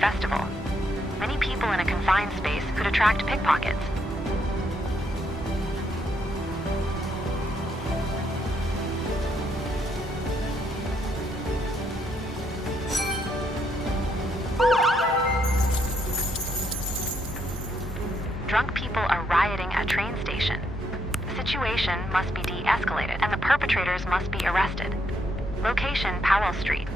festival. Many people in a confined space could attract pickpockets. Drunk people are rioting at train station. The situation must be de-escalated and the perpetrators must be arrested. Location, Powell Street.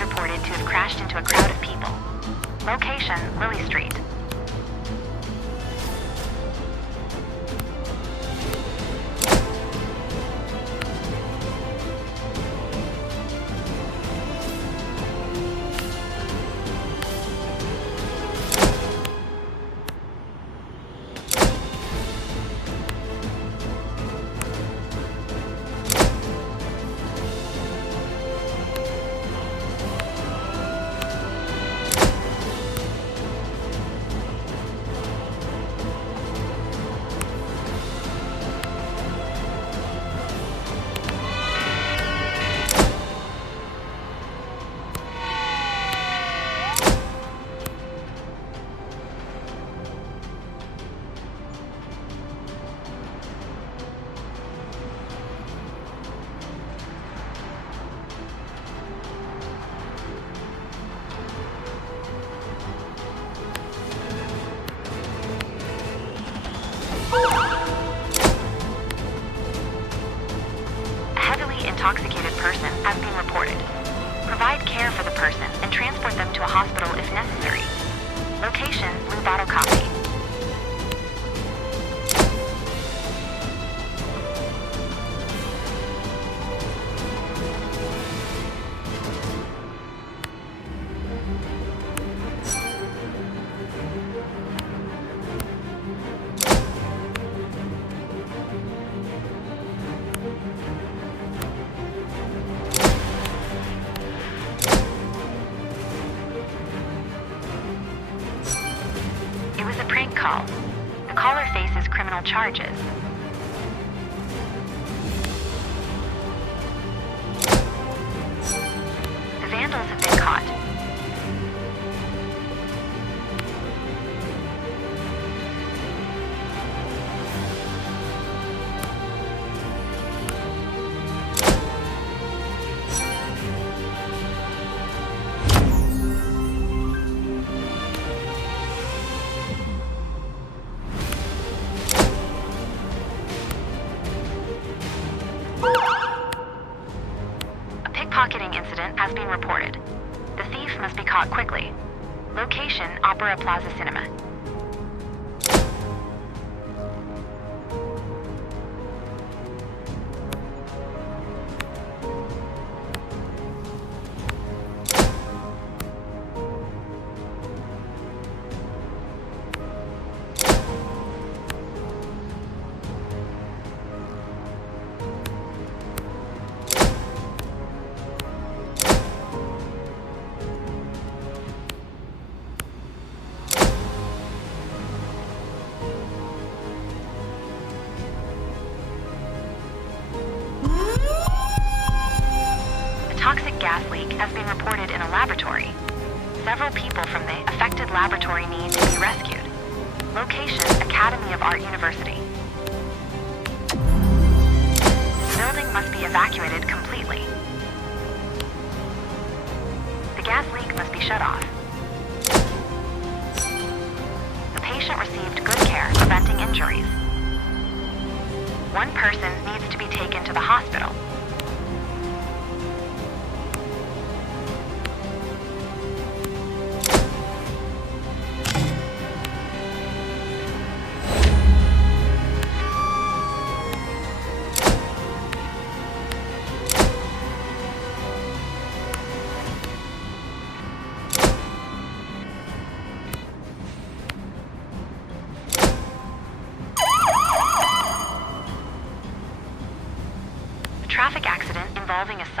Reported to have crashed into a crowd of people. Location, Lily Street. Intoxicated person has been reported. Provide care for the person and transport them to a hospital if necessary. Location, Blue Bottle Coffee. Call. The caller faces criminal charges. The vandals have been caught. Pickpocketing incident has been reported. The thief must be caught quickly. Location, Opera Plaza Cinema. Toxic gas leak has been reported in a laboratory. Several people from the affected laboratory need to be rescued. Location, Academy of Art University. The building must be evacuated completely. The gas leak must be shut off. The patient received good care, preventing injuries. One person needs to be taken to the hospital.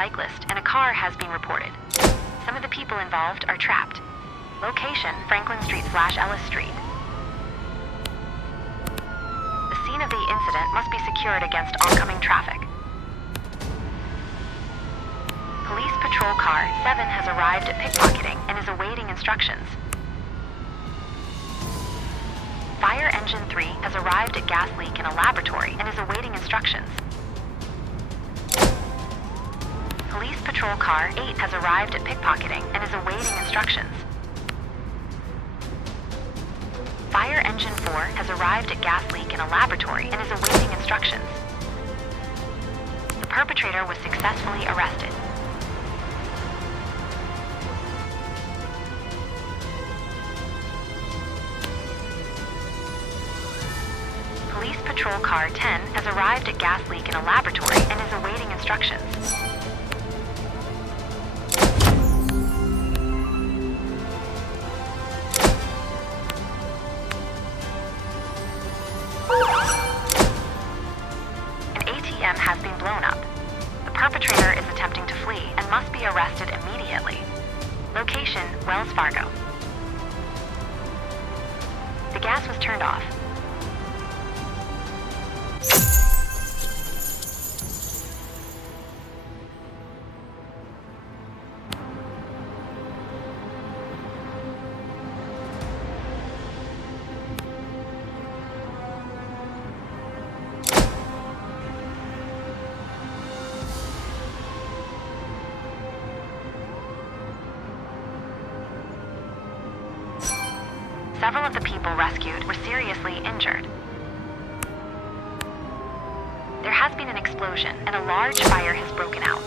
cyclist and a car has been reported. Some of the people involved are trapped. Location, Franklin Street/Ellis Street. The scene of the incident must be secured against oncoming traffic. Police patrol car 7 has arrived at pickpocketing and is awaiting instructions. Fire engine 3 has arrived at gas leak in a laboratory and is awaiting instructions. Police patrol car 8 has arrived at pickpocketing and is awaiting instructions. Fire engine 4 has arrived at gas leak in a laboratory and is awaiting instructions. The perpetrator was successfully arrested. Police patrol car 10 has arrived at gas leak in a laboratory and is awaiting instructions. An ATM has been blown up. The perpetrator is attempting to flee and must be arrested immediately. Location, Wells Fargo. The gas was turned off. Several of the people rescued were seriously injured. There has been an explosion and a large fire has broken out.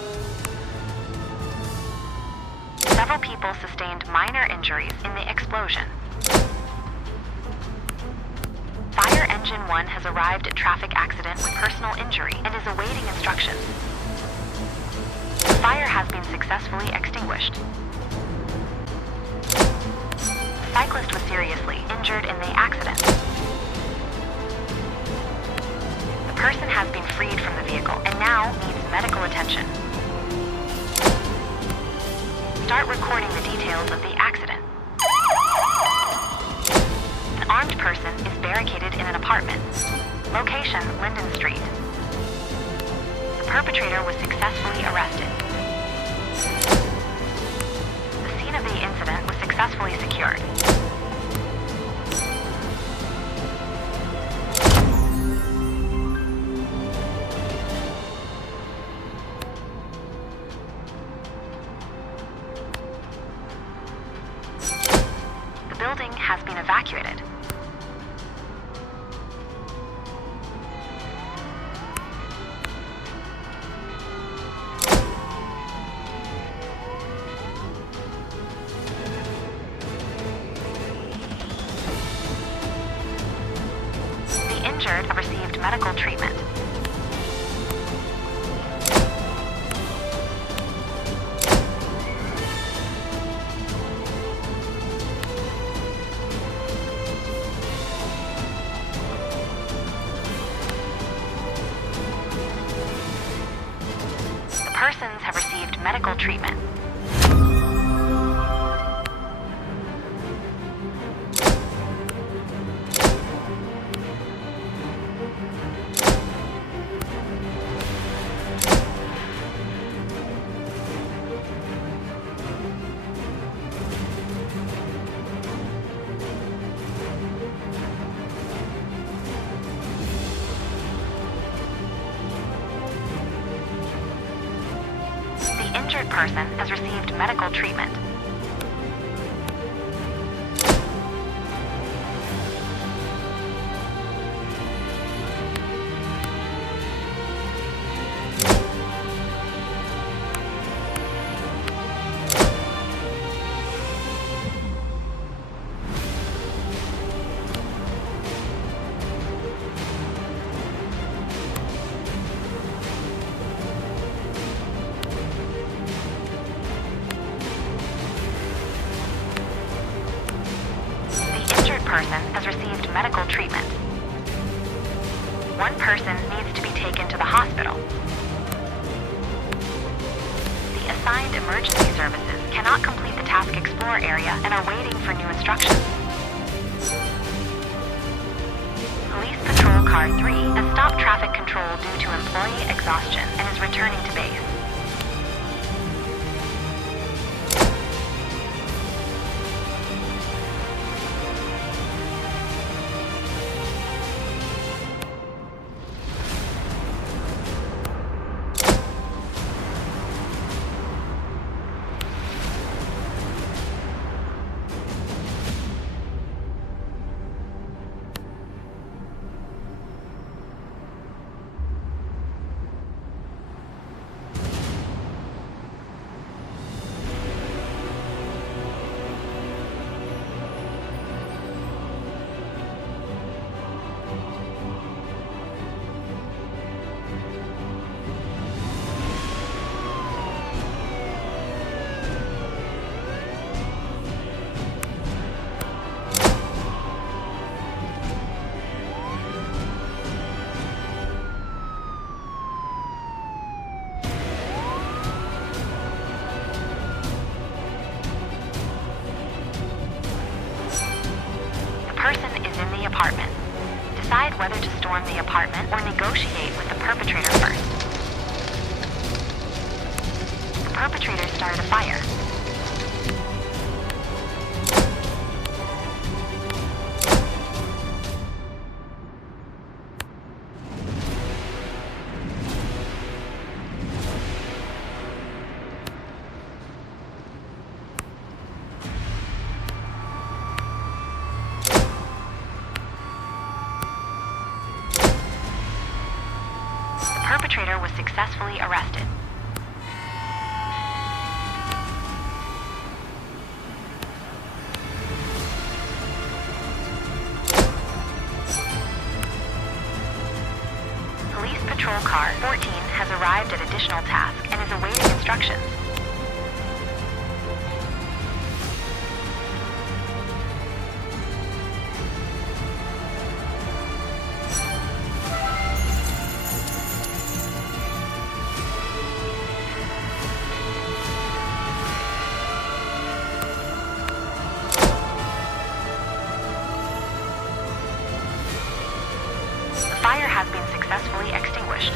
Several people sustained minor injuries in the explosion. Fire engine 1 has arrived at traffic accident with personal injury and is awaiting instructions. The fire has been successfully extinguished. The cyclist was seriously injured in the accident. The person has been freed from the vehicle and now needs medical attention. Start recording the details of the accident. An armed person is barricaded in an apartment. Location, Linden Street. The perpetrator was successfully arrested. The scene of the incident was successfully secured. The building has been evacuated. The injured have received medical treatment. Persons have received medical treatment. The injured person has received medical treatment. Person has received medical treatment. One person needs to be taken to the hospital. assigned emergency services cannot complete the Task Explore area and are waiting for new instructions. Police Patrol Car 3 has stopped traffic control due to employee exhaustion and is returning to base. Apartment. Decide whether to storm the apartment or negotiate with the perpetrator first. The perpetrator started a fire. The perpetrator was successfully arrested. Police Patrol Car 14 has arrived at additional task and is awaiting instructions. The fire has been successfully extinguished.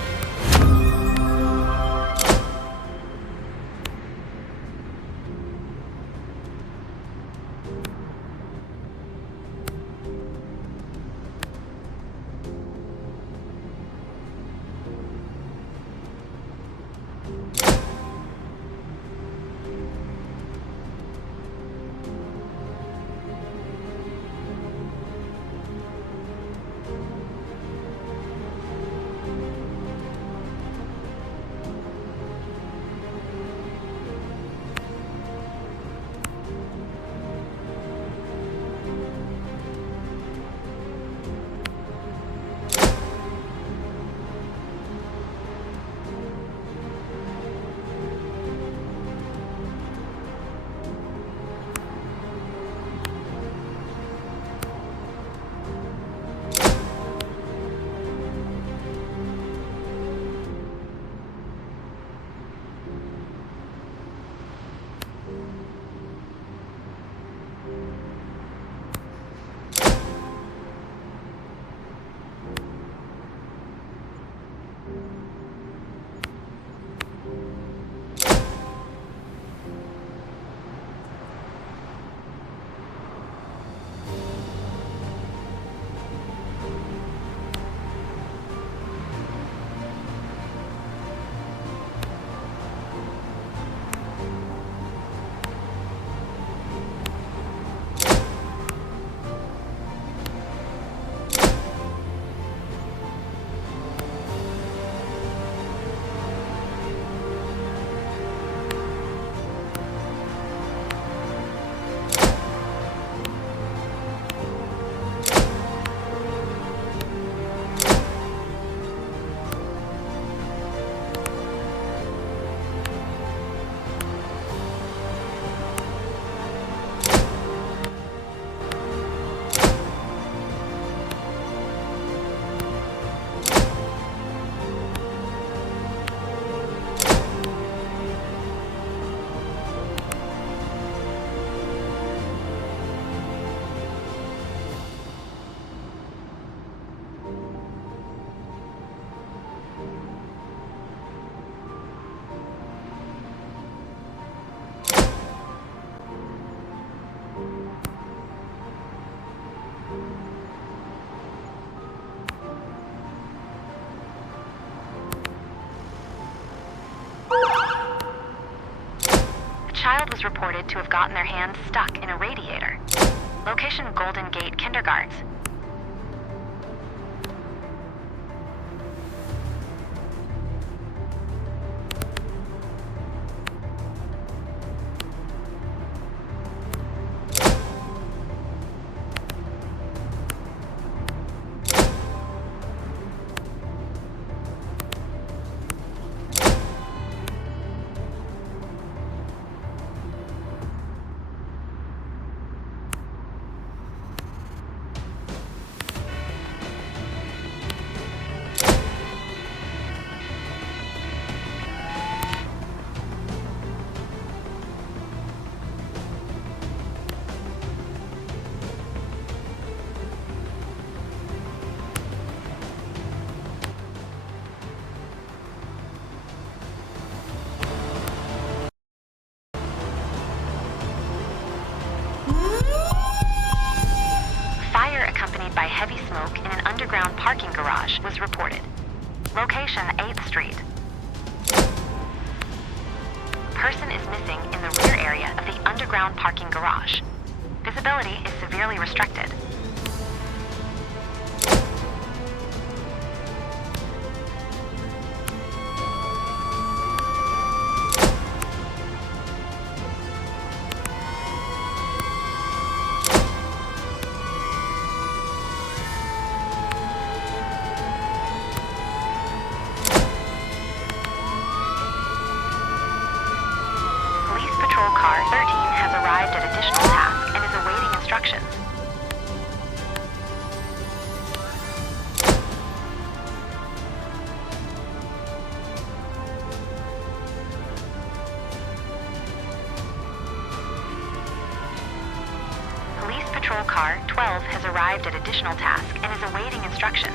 child was reported to have gotten their hands stuck in a radiator. Location Golden Gate Kindergartens. Accompanied by heavy smoke in an underground parking garage was reported. Location 8th Street. Person is missing in the rear area of the underground parking garage. Visibility is severely restricted. Car 13 has arrived at additional task and is awaiting instructions. Police Patrol Car 12 has arrived at additional task and is awaiting instructions.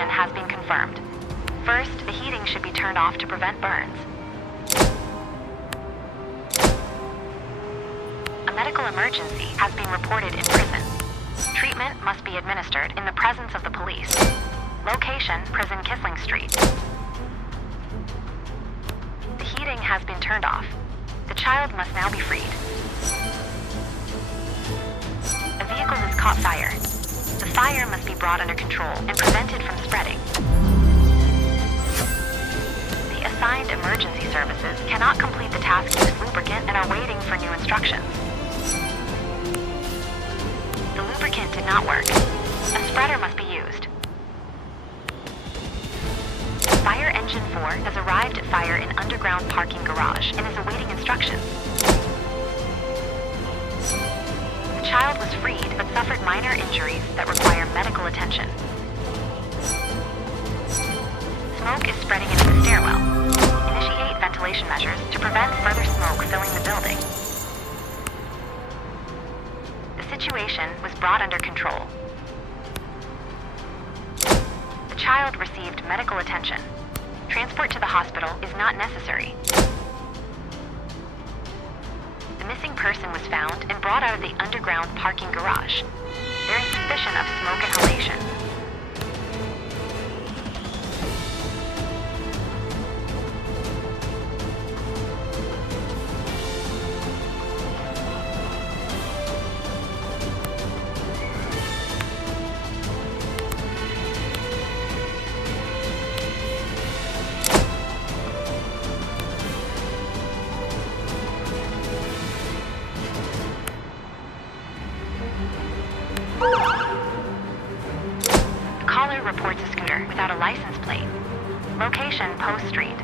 Has been confirmed. First, the heating should be turned off to prevent burns. A medical emergency has been reported in prison. Treatment must be administered in the presence of the police. Location, Prison Kissling Street. The heating has been turned off. The child must now be freed. A vehicle has caught fire. The fire must be brought under control and prevented from spreading. The assigned emergency services cannot complete the task use lubricant and are waiting for new instructions. The lubricant did not work. A spreader must be used. Fire Engine 4 has arrived at fire in underground parking garage and is awaiting instructions. The child was freed but suffered minor injuries that require medical attention. Smoke is spreading into the stairwell. Initiate ventilation measures to prevent further smoke filling the building. The situation was brought under control. The child received medical attention. Transport to the hospital is not necessary. The missing person was found and brought out of the underground parking garage. There is suspicion of smoke inhalation. Caller reports a scooter without a license plate. Location, Post Street.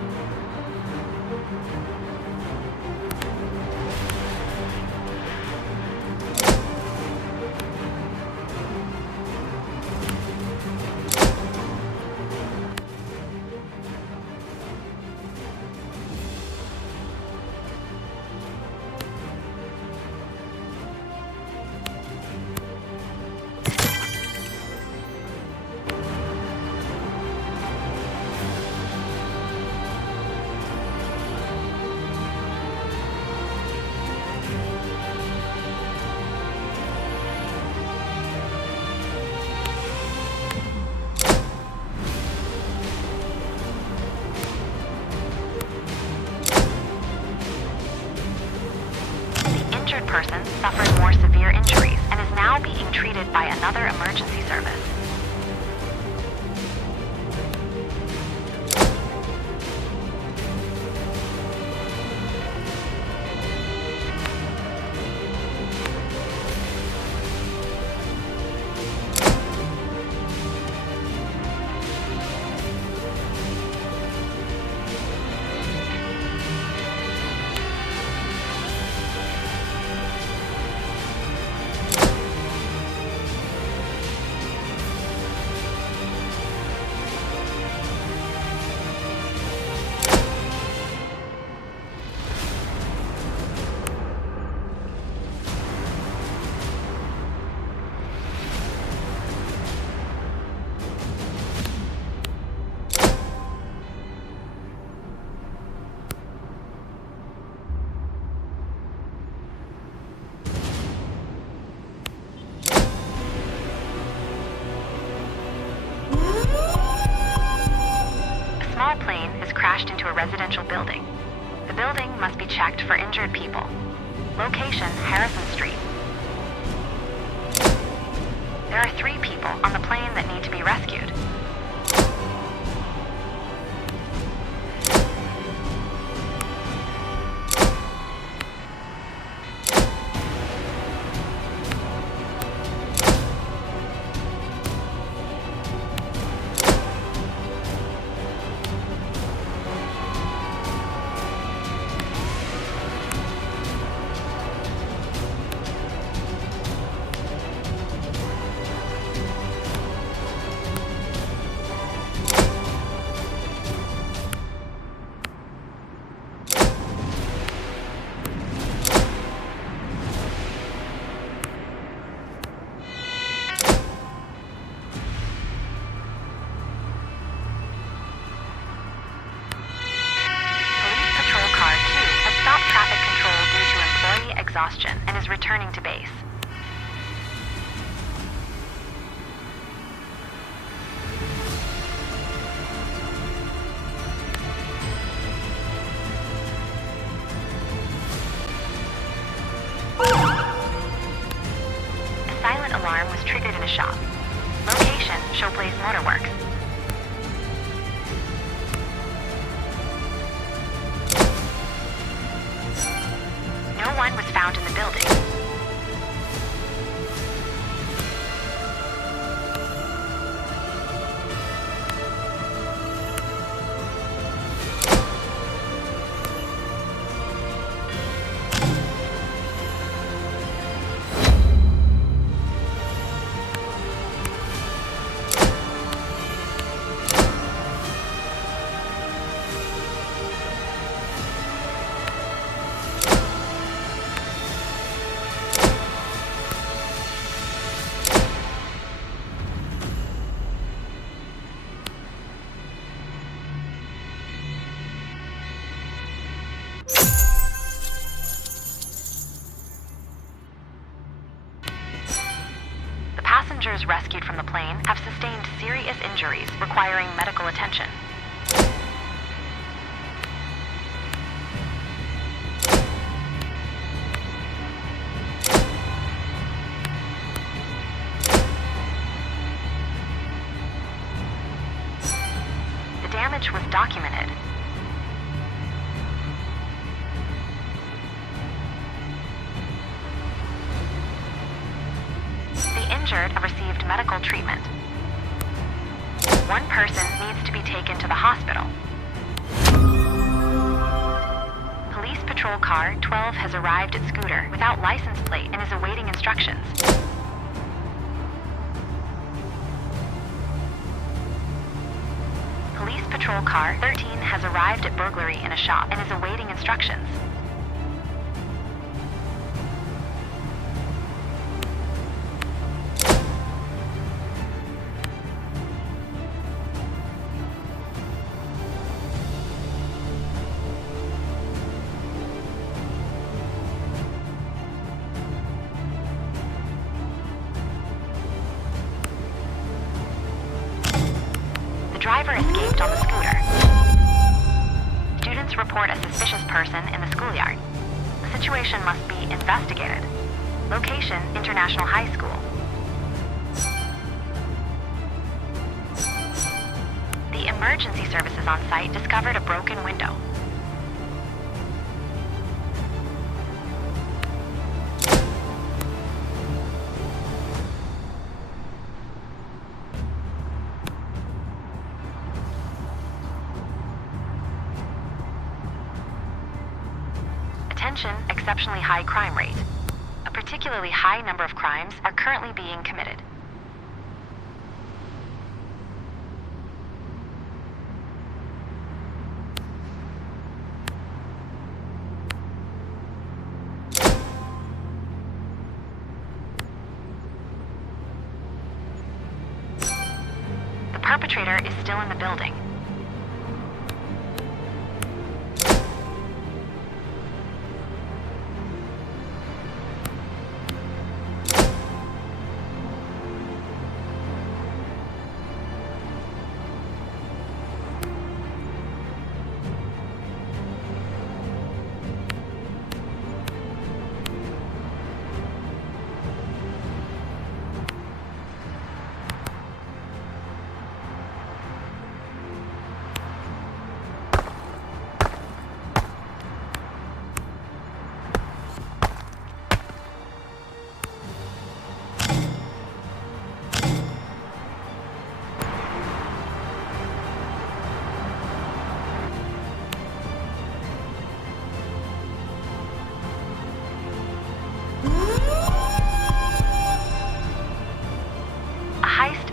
treated by another emergency service. A small plane has crashed into a residential building. The building must be checked for injured people. Location, Harrison Street. There are 3 people on the plane that need to be rescued. Exhaustion and is returning to base. A silent alarm was triggered in a shop. Location, Showplace Motorworks. No one was found in the building. Passengers rescued from the plane have sustained serious injuries requiring medical attention. The damage was documented. Injured have received medical treatment. One person needs to be taken to the hospital. Police patrol car 12 has arrived at Scooter without license plate and is awaiting instructions. Police patrol car 13 has arrived at burglary in a shop and is awaiting instructions. The driver escaped on the scooter. Students report a suspicious person in the schoolyard. The situation must be investigated. Location, International High School. Emergency services on site discovered a broken window. Attention, exceptionally high crime rate. A particularly high number of crimes are currently being committed. The perpetrator is still in the building.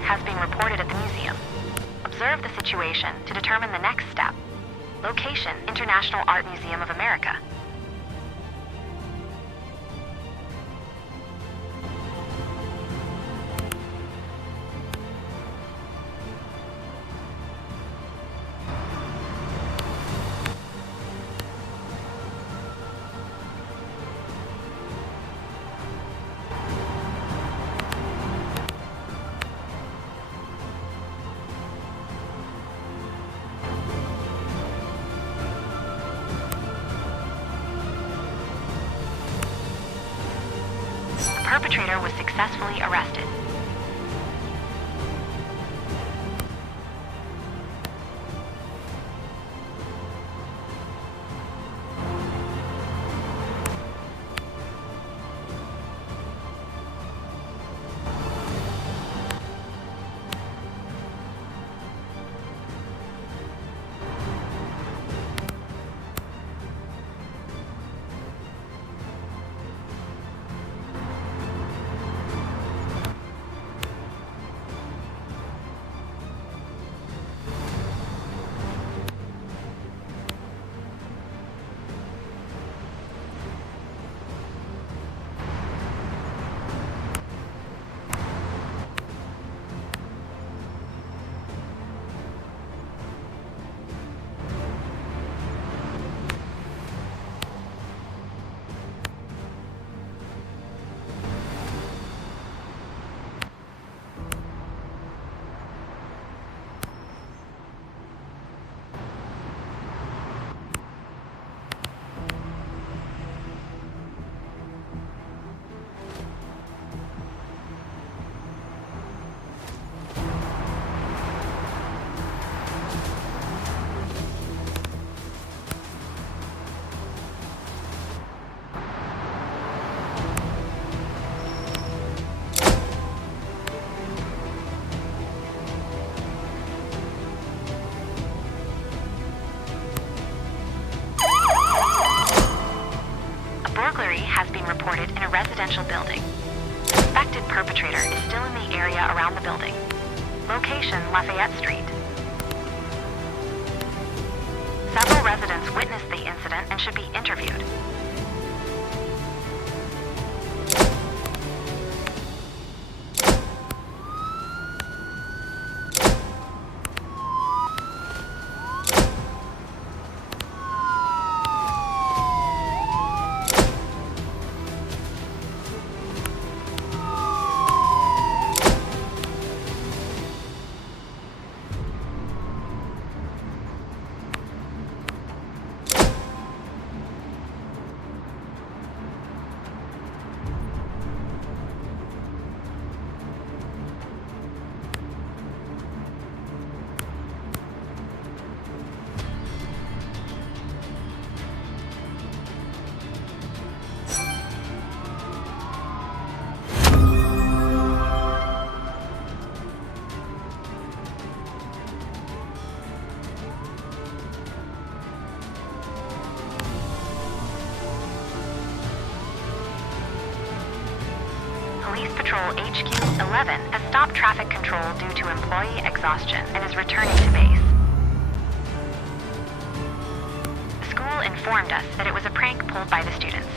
Has been reported at the museum. Observe the situation to determine the next step. Location, International Art Museum of America. The perpetrator was successfully arrested. Has been reported in a residential building. The suspected perpetrator is still in the area around the building. Location, Lafayette Street. Several residents witnessed the incident and should be interviewed. HQ-11 has stopped traffic control due to employee exhaustion and is returning to base. The school informed us that it was a prank pulled by the students.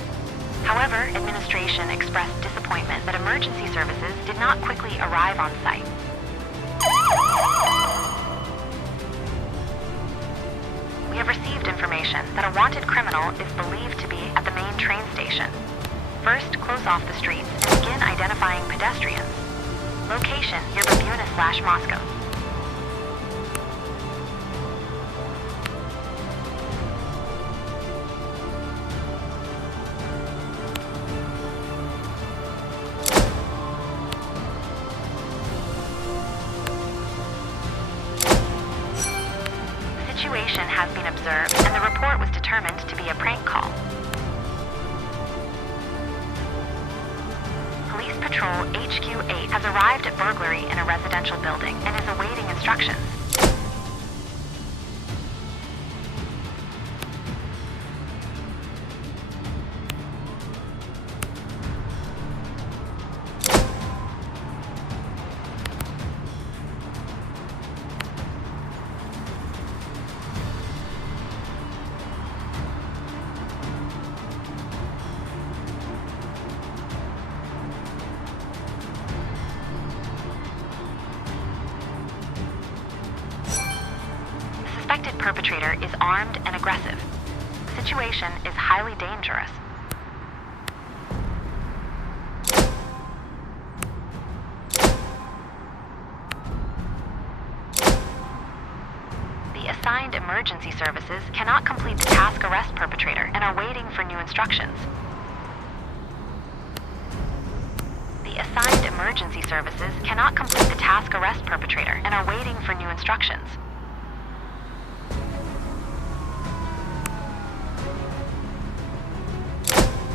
However, administration expressed disappointment that emergency services did not quickly arrive on site. We have received information that a wanted criminal is believed to be at the main train station. First, close off the streets and begin identifying pedestrians. Location near Babuna/Moscow. The situation has been observed and the report was determined to be a prank call. Police Patrol HQ-8 has arrived at burglary in a residential building and is awaiting instructions. The suspected perpetrator is armed and aggressive. The situation is highly dangerous. The assigned emergency services cannot complete the task arrest perpetrator and are waiting for new instructions. The assigned emergency services cannot complete the task arrest perpetrator and are waiting for new instructions.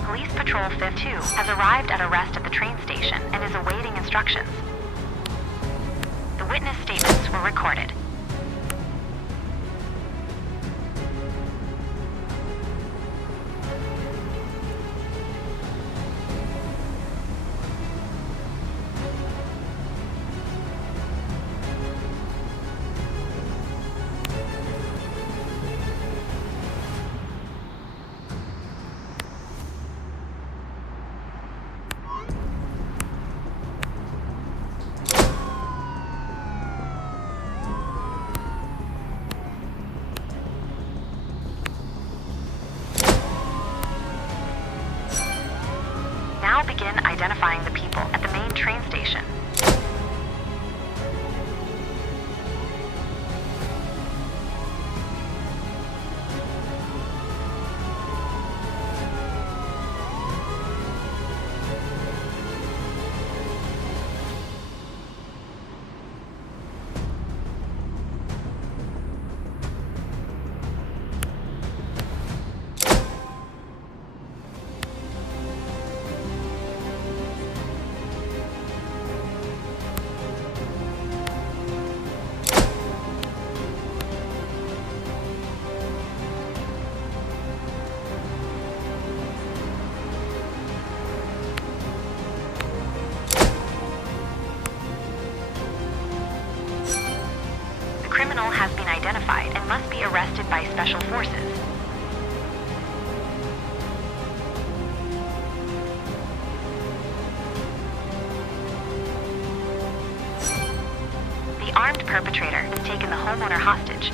Police Patrol 52 has arrived at arrest at the train station and is awaiting instructions. The witness statements were recorded. Now begin identifying the people at the main train station. The criminal has been identified and must be arrested by special forces. The armed perpetrator has taken the homeowner hostage.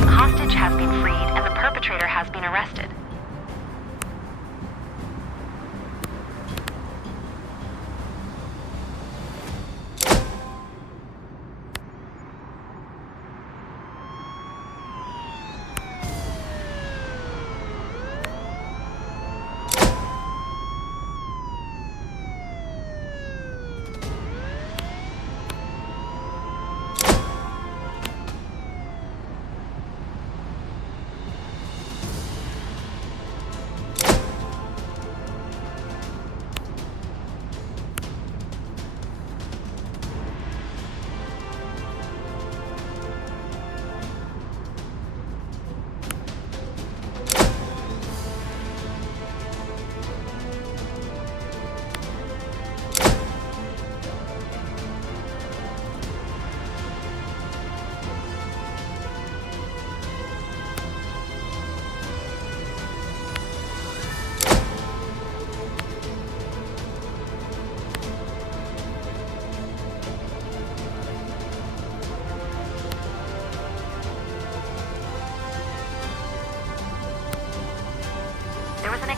The hostage has been freed and the perpetrator has been arrested.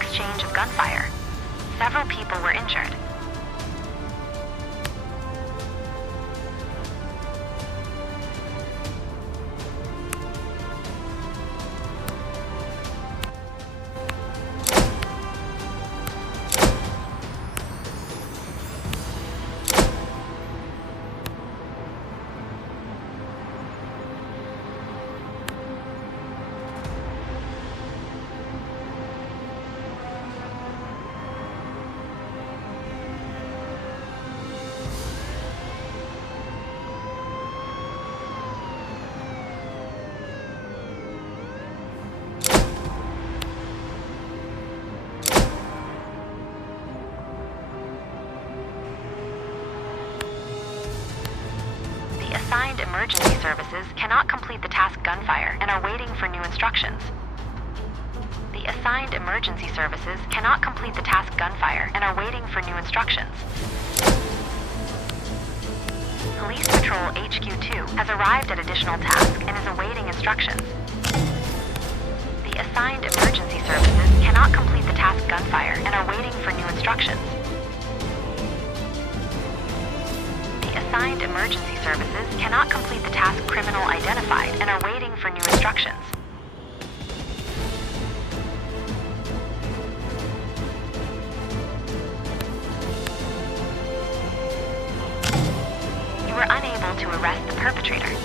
exchange of gunfire. Several people were injured. Assigned emergency services cannot complete the task gunfire and are waiting for new instructions. The assigned emergency services cannot complete the task gunfire and are waiting for new instructions. Police Patrol HQ2 has arrived at additional task and is awaiting instructions. The assigned emergency services cannot complete the task gunfire and are waiting for new instructions. Assigned emergency services cannot complete the task criminal identified and are waiting for new instructions. You were unable to arrest the perpetrator.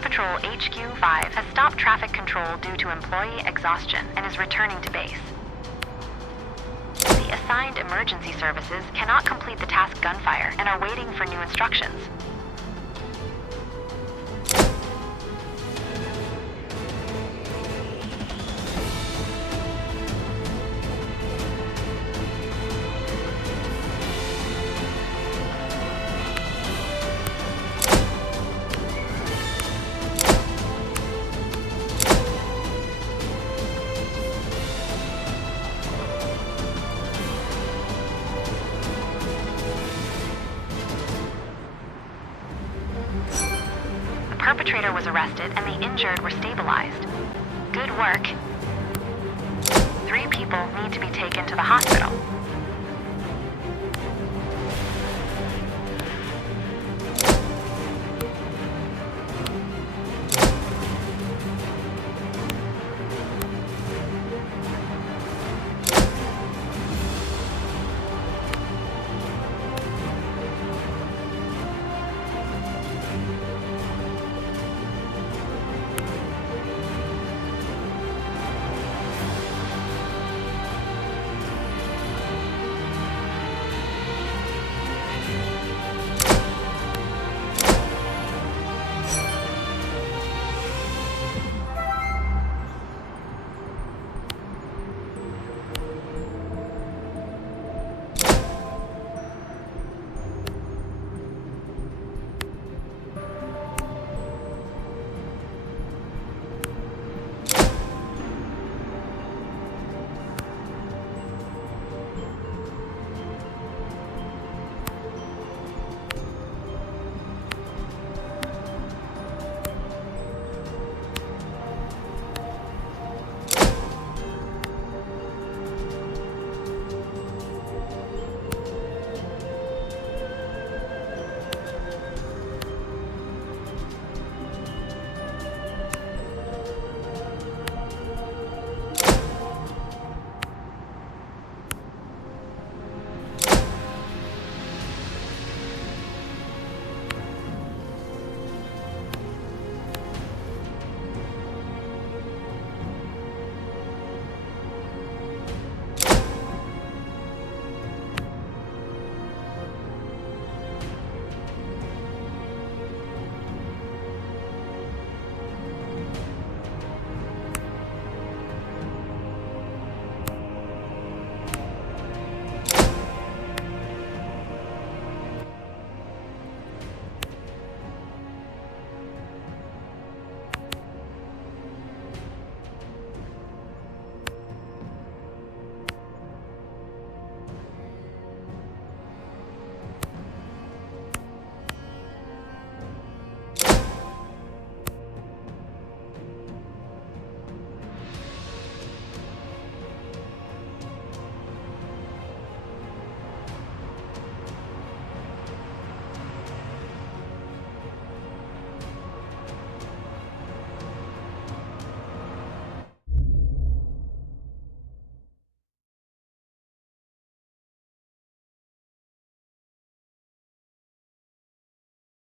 Patrol HQ5 has stopped traffic control due to employee exhaustion and is returning to base. The assigned emergency services cannot complete the task gunfire and are waiting for new instructions. The perpetrator was arrested and the injured were stabilized. Good work. 3 people need to be taken to the hospital.